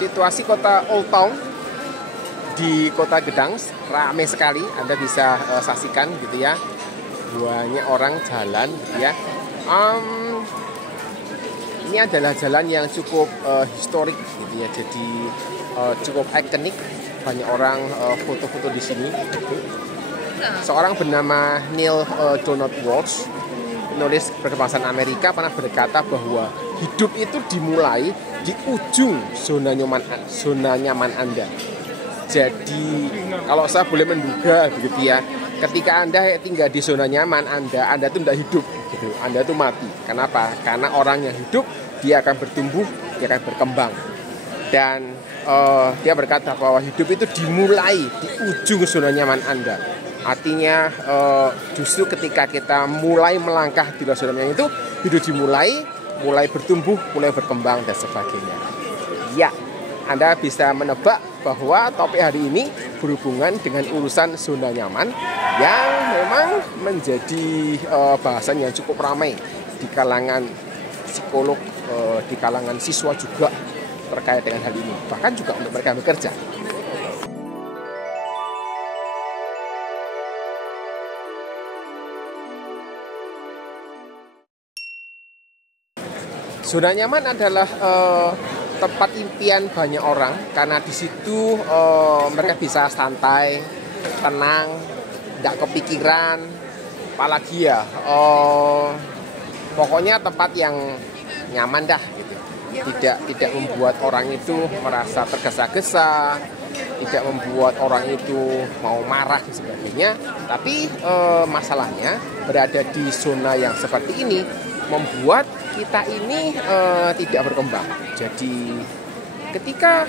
Situasi kota Old Town di kota Gdansk ramai sekali, Anda bisa saksikan gitu ya. Banyak orang jalan gitu ya. Ini adalah jalan yang cukup historik gitu ya. Jadi cukup ikonik. Banyak orang foto-foto di sini. Seorang bernama Neil Donald Walsh, penulis berkebangsaan Amerika, pernah berkata bahwa hidup itu dimulai di ujung zona nyaman Anda. Jadi kalau saya boleh menduga begitu ya, ketika Anda tinggal di zona nyaman Anda tuh tidak hidup gitu. Anda tuh mati. Kenapa? Karena orang yang hidup dia akan bertumbuh, dia akan berkembang. Dan dia berkata bahwa hidup itu dimulai di ujung zona nyaman Anda. Artinya justru ketika kita mulai melangkah di luar zona nyaman itu, hidup mulai bertumbuh, mulai berkembang dan sebagainya. Ya, Anda bisa menebak bahwa topik hari ini berhubungan dengan urusan zona nyaman yang memang menjadi bahasan yang cukup ramai di kalangan psikolog, di kalangan siswa juga terkait dengan hal ini, bahkan juga untuk mereka bekerja. Zona nyaman adalah tempat impian banyak orang karena di situ mereka bisa santai, tenang, tidak kepikiran, apalagi ya pokoknya tempat yang nyaman dah gitu. Tidak membuat orang itu merasa tergesa-gesa, tidak membuat orang itu mau marah dan sebagainya. Tapi masalahnya berada di zona yang seperti ini membuat kita ini tidak berkembang. Jadi ketika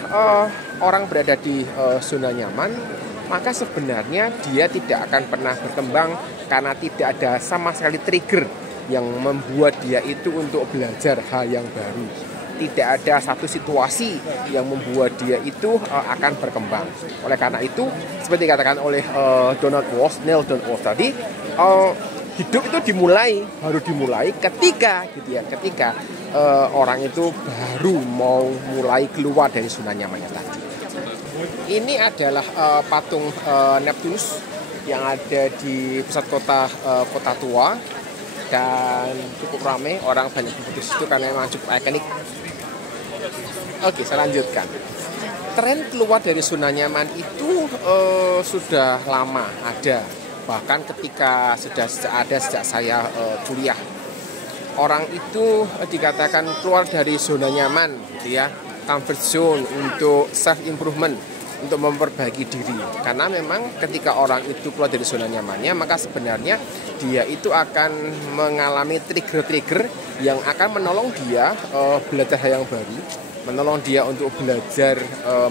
orang berada di zona nyaman, maka sebenarnya dia tidak akan pernah berkembang karena tidak ada sama sekali trigger yang membuat dia itu untuk belajar hal yang baru. Tidak ada satu situasi yang membuat dia itu akan berkembang. Oleh karena itu, seperti dikatakan oleh Neil Donald Walsh tadi, hidup itu baru dimulai ketika orang itu baru mau mulai keluar dari zona nyamannya tadi. Ini adalah patung Neptunus yang ada di pusat kota tua dan cukup ramai, orang banyak berfoto di situ karena memang cukup ikonik. Oke, saya lanjutkan. Tren keluar dari zona nyaman itu sudah lama ada. Bahkan ketika sudah ada sejak saya kuliah, orang itu dikatakan keluar dari zona nyaman, gitu ya, comfort zone untuk self improvement, untuk memperbaiki diri. Karena memang ketika orang itu keluar dari zona nyamannya, maka sebenarnya dia itu akan mengalami trigger-trigger yang akan menolong dia belajar hal yang baru, menolong dia untuk belajar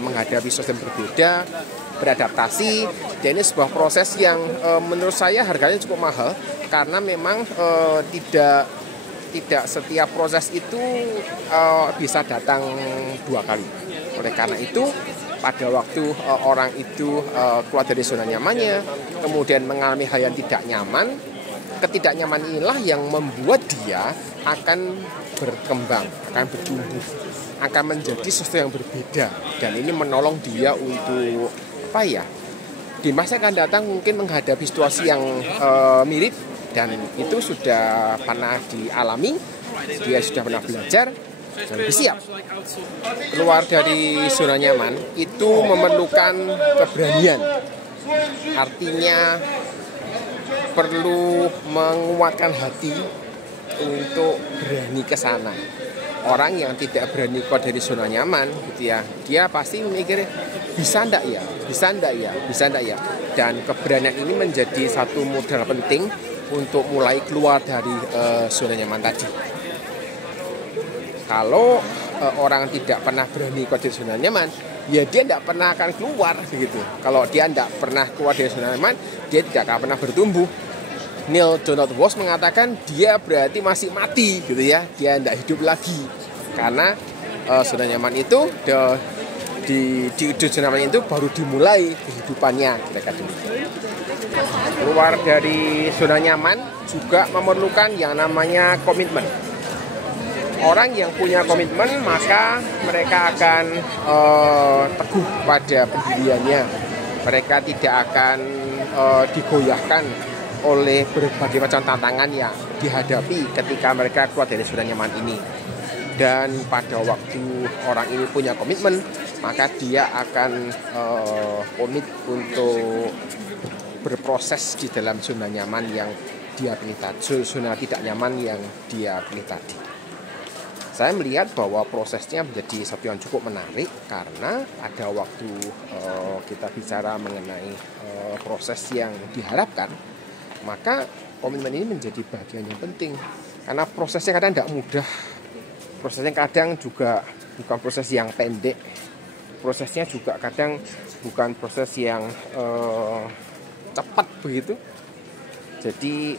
menghadapi sesuatu yang berbeda, beradaptasi. Dan ini sebuah proses yang menurut saya harganya cukup mahal karena memang tidak setiap proses itu bisa datang dua kali. Oleh karena itu, pada waktu orang itu keluar dari zona nyamannya, kemudian mengalami hal yang tidak nyaman, ketidaknyaman inilah yang membuat dia akan berkembang, akan bertumbuh, akan menjadi sesuatu yang berbeda. Dan ini menolong dia untuk di masa akan datang mungkin menghadapi situasi yang mirip, dan itu sudah pernah dialami, dia sudah pernah belajar dan bersiap. Keluar dari zona nyaman itu memerlukan keberanian, artinya perlu menguatkan hati untuk berani ke sana. Orang yang tidak berani keluar dari zona nyaman gitu ya, dia pasti mikir bisa ndak ya. Dan keberanian ini menjadi satu modal penting untuk mulai keluar dari zona nyaman tadi. Kalau orang tidak pernah berani keluar dari zona nyaman, ya dia tidak pernah akan keluar begitu. Kalau dia tidak pernah keluar dari zona nyaman, dia tidak akan pernah bertumbuh. Neil Donald Walsh mengatakan dia berarti masih mati gitu ya, dia tidak hidup lagi karena zona nyaman itu di zona nyaman itu baru dimulai kehidupannya. Keluar dari zona nyaman juga memerlukan yang namanya komitmen. Orang yang punya komitmen maka mereka akan teguh pada pendiriannya. Mereka tidak akan digoyahkan oleh berbagai macam tantangan yang dihadapi ketika mereka keluar dari zona nyaman ini. Dan pada waktu orang ini punya komitmen, maka dia akan komit untuk berproses di dalam zona nyaman yang dia pilih tadi, zona tidak nyaman yang dia pilih tadi. Saya melihat bahwa prosesnya menjadi sesuatu yang cukup menarik karena ada waktu kita bicara mengenai proses yang diharapkan, maka komitmen ini menjadi bagian yang penting karena prosesnya kadang tidak mudah. Prosesnya kadang juga bukan proses yang pendek. Prosesnya juga kadang bukan proses yang cepat begitu. Jadi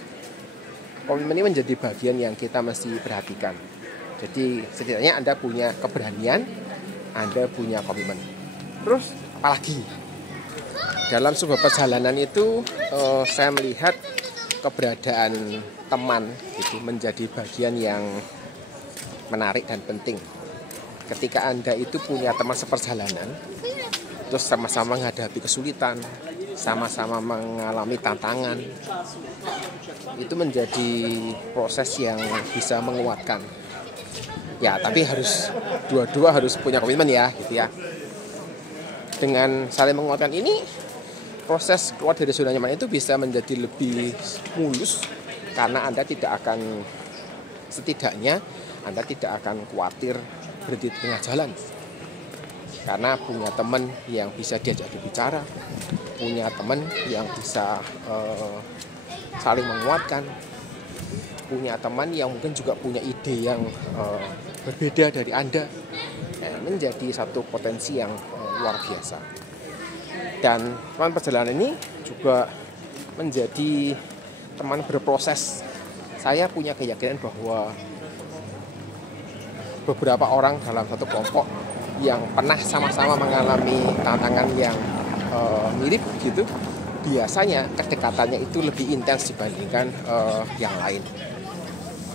komitmen ini menjadi bagian yang kita mesti perhatikan. Jadi setidaknya Anda punya keberanian, Anda punya komitmen. Terus apalagi dalam sebuah perjalanan itu saya melihat keberadaan teman itu menjadi bagian yang menarik dan penting. Ketika Anda itu punya teman seperjalanan, terus sama-sama menghadapi kesulitan, sama-sama mengalami tantangan, itu menjadi proses yang bisa menguatkan. Ya, tapi harus dua-dua harus punya komitmen ya, gitu ya. Dengan saling menguatkan ini, proses keluar dari zona nyaman itu bisa menjadi lebih mulus karena Anda tidak akan, setidaknya Anda tidak akan khawatir berhenti di tengah jalan. Karena punya teman yang bisa diajak berbicara, punya teman yang bisa saling menguatkan, punya teman yang mungkin juga punya ide yang berbeda dari Anda, menjadi satu potensi yang luar biasa. Dan teman perjalanan ini juga menjadi teman berproses. Saya punya keyakinan bahwa beberapa orang dalam satu kelompok yang pernah sama-sama mengalami tantangan yang mirip gitu, biasanya kedekatannya itu lebih intens dibandingkan yang lain.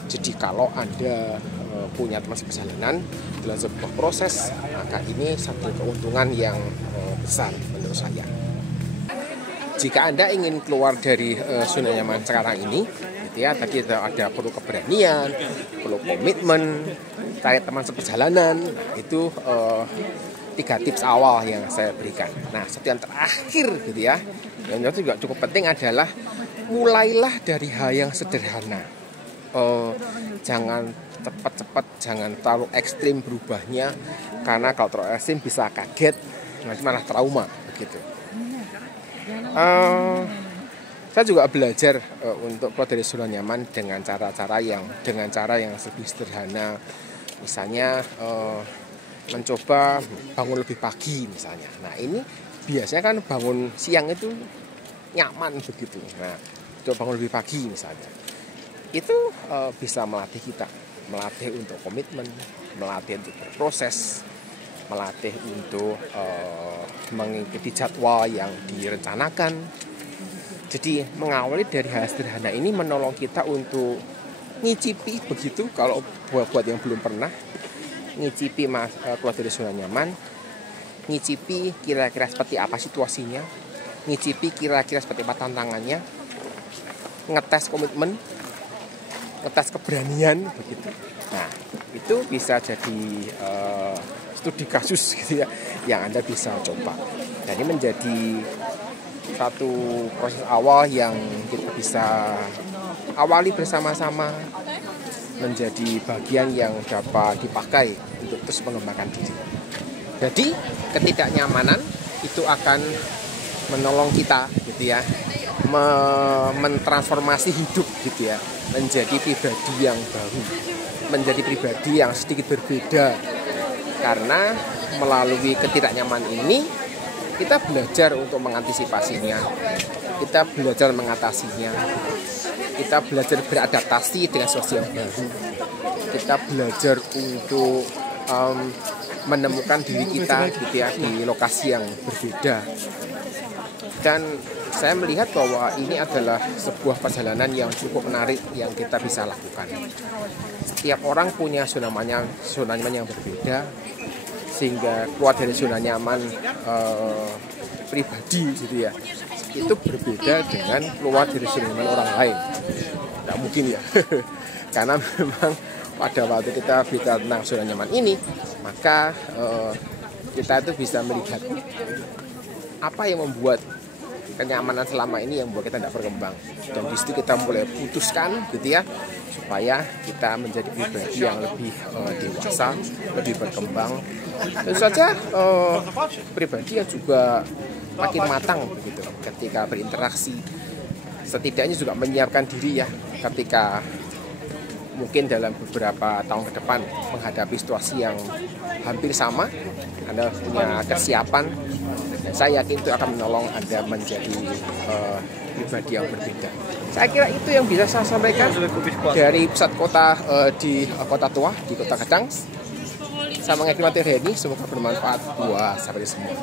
Jadi kalau Anda punya teman seperjalanan dalam sebuah proses, maka ini satu keuntungan yang besar menurut saya. Jika Anda ingin keluar dari zona nyaman sekarang ini, gitu ya, tadi ada perlu keberanian, perlu komitmen, cari teman seperjalanan, itu 3 tips awal yang saya berikan. Nah, satu yang terakhir gitu ya, yang juga cukup penting adalah mulailah dari hal yang sederhana. Jangan cepat-cepat, jangan terlalu ekstrim berubahnya, karena kalau terlalu ekstrim bisa kaget, nanti malah trauma begitu. Saya juga belajar untuk keluar dari zona nyaman dengan cara yang lebih sederhana. Misalnya mencoba bangun lebih pagi misalnya. Nah, ini biasanya kan bangun siang itu nyaman begitu. Nah, coba bangun lebih pagi misalnya. Itu bisa melatih kita, melatih untuk komitmen, melatih untuk berproses, melatih untuk mengikuti jadwal yang direncanakan. Jadi mengawali dari hal sederhana ini menolong kita untuk ngicipi begitu, kalau buat yang belum pernah ngicipi keluar dari zona nyaman, ngicipi kira-kira seperti apa situasinya, ngicipi kira-kira seperti apa tantangannya, ngetes komitmen, ngetes keberanian begitu. Nah, itu bisa jadi studi kasus gitu ya, yang Anda bisa coba. Dan ini menjadi satu proses awal yang kita bisa awali bersama-sama, menjadi bagian yang dapat dipakai untuk terus mengembangkan diri. Jadi ketidaknyamanan itu akan menolong kita gitu ya, mentransformasi hidup gitu ya, menjadi pribadi yang baru, menjadi pribadi yang sedikit berbeda. Karena melalui ketidaknyamanan ini kita belajar untuk mengantisipasinya, kita belajar mengatasinya, kita belajar beradaptasi dengan sesuatu yang baru, kita belajar untuk menemukan diri kita gitu ya, di lokasi yang berbeda. Dan saya melihat bahwa ini adalah sebuah perjalanan yang cukup menarik yang kita bisa lakukan. Setiap orang punya zona nyaman yang berbeda, sehingga keluar dari zona nyaman pribadi gitu ya, itu berbeda dengan keluar dari zona nyaman orang lain. Tidak mungkin ya. Karena memang pada waktu kita bicara tentang zona nyaman ini, maka kita itu bisa melihat apa yang membuat kenyamanan selama ini yang membuat kita tidak berkembang, dan di situ kita mulai putuskan gitu ya, supaya kita menjadi pribadi yang lebih dewasa, lebih berkembang, tentu saja pribadi yang juga makin matang begitu ketika berinteraksi, setidaknya juga menyiapkan diri ya ketika mungkin dalam beberapa tahun ke depan menghadapi situasi yang hampir sama, Anda punya kesiapan, dan saya yakin itu akan menolong Anda menjadi pribadi yang berbeda. Saya kira itu yang bisa saya sampaikan dari pusat kota di Kota Tua, di Kota Gedang. Saya mengakhiri materi ini, semoga bermanfaat buat sahabat semua.